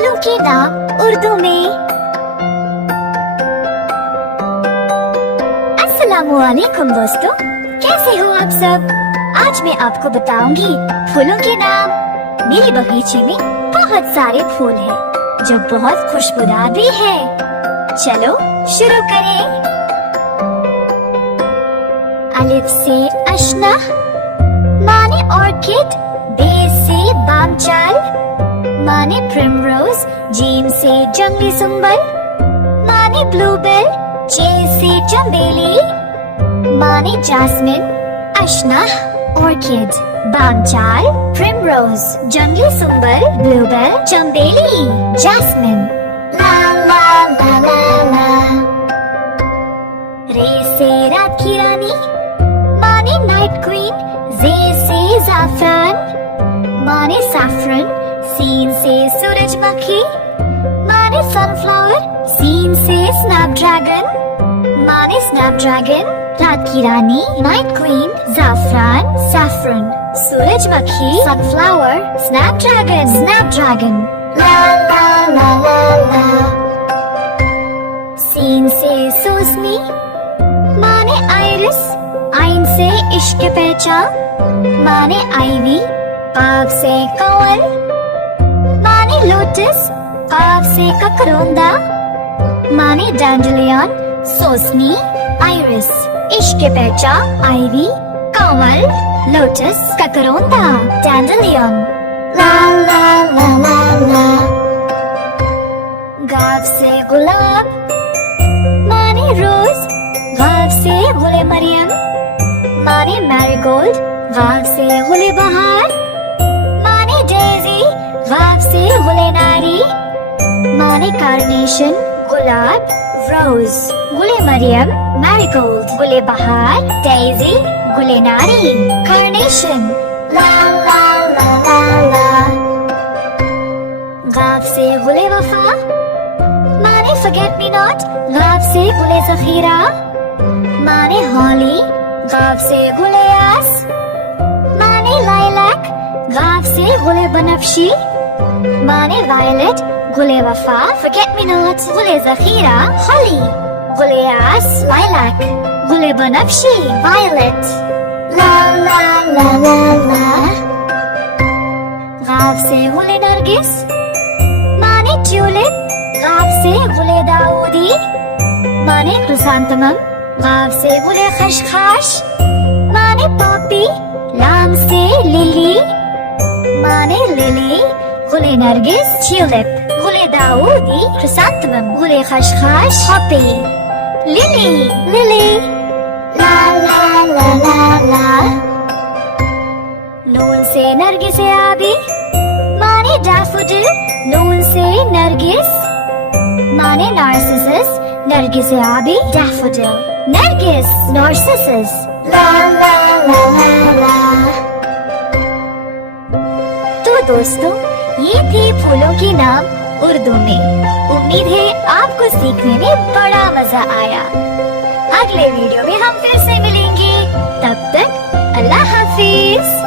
फूलों के नाम उर्दू में। अस्सलामुअलैकुम दोस्तों, कैसे हो आप सब। आज मैं आपको बताऊंगी फूलों के नाम। मेरे बगीचे में बहुत सारे फूल हैं जो बहुत खुशबूदार भी है। चलो शुरू करें। अलिफ से अशना माने ऑर्किड, बे से बामचाल माने प्रिमरोज, जीम से जंगली सुंबल माने ब्लूबेल, जे से चमेली माने जास्मिन। अशना ऑर्किड, बामचाल, प्रिमरोज, जंगली सुंबल, ब्लूबेल, चमेली, जास्मिन। ला ला ला ला ला। रे से रात की रानी माने नाइट क्वीन, जे से जाफरान माने सैफरन, सीन से सूरजमुखी माने सनफ्लावर, सीन से स्नैपड्रैगन माने स्नैपड्रैगन। रात की रानी, नाइट क्वीन, जाफरान, सैफरन, सूरजमुखी, सनफ्लावर, स्नैपड्रैगन, स्नैपड्रैगन। ला ला ला ला ला। सीन से सोसनी माने आइरिस, आइन से इश्क पहचान माने आईवी, काफ से कंवल माने लोटस, काफ से ककरोंदा माने डैंडेलियन। सोसनी, आइरिस, इश्क पहचान, आईवी, कंवल, लोटस, ककरोंदा, डैंडेलियन। ला ला ला ला ला। गाफ से गुलाब माने रोज, गाफ से गुले मरियम माने मैरीगोल्ड, गाफ से गुले बहार माने डेजी, गाफ से गुले नारी माने कार्नेशन, गुलाब, रोज, गुले मरियम, मैरीगोल्ड, गुले बहार, डेजी, गुले नारी, कार्नेशन। ला ला ला ला ला। गाफ से गुले वफा माने फॉरगेट मी नॉट, गाफ से गुले जखीरा माने हॉली, गाफ से गुले यास माने लाइलैक, गाफ से गुले बनफशी माने वायलेट, गुले वफा, फॉरगेट मी नॉट, गुले जखीरा, हॉली, गुले यास, लाइलैक, गुले बनफशी, वायलेट। ला ला ला ला ला। गाफ से गुले नरगिस माने ट्यूलिप, गाफ से गुले दाऊदी माने क्रिसैंथेमम, गाफ से गुले खशखाश माने पॉपी, लाम से लिली माने लिली, गुले नरगिस, ट्यूलिप, गुले दाऊदी, क्रिसैंथेमम, गुले खशखाश, पॉपी, लिली, लिली। ला ला ला ला ला। नून से नरगिस आबी माने डैफोडिल, नून से नरगिस माने नार्सिसस, नरगिस आबी, डैफोडिल, नरगिस, नार्सिसस। ला ला ला ला ला। तो दोस्तों, ये थे फूलों के नाम उर्दू में। उम्मीद है आपको सीखने में बड़ा मजा आया। अगले वीडियो में हम फिर से मिलेंगे, तब तक अल्लाह हाफिज।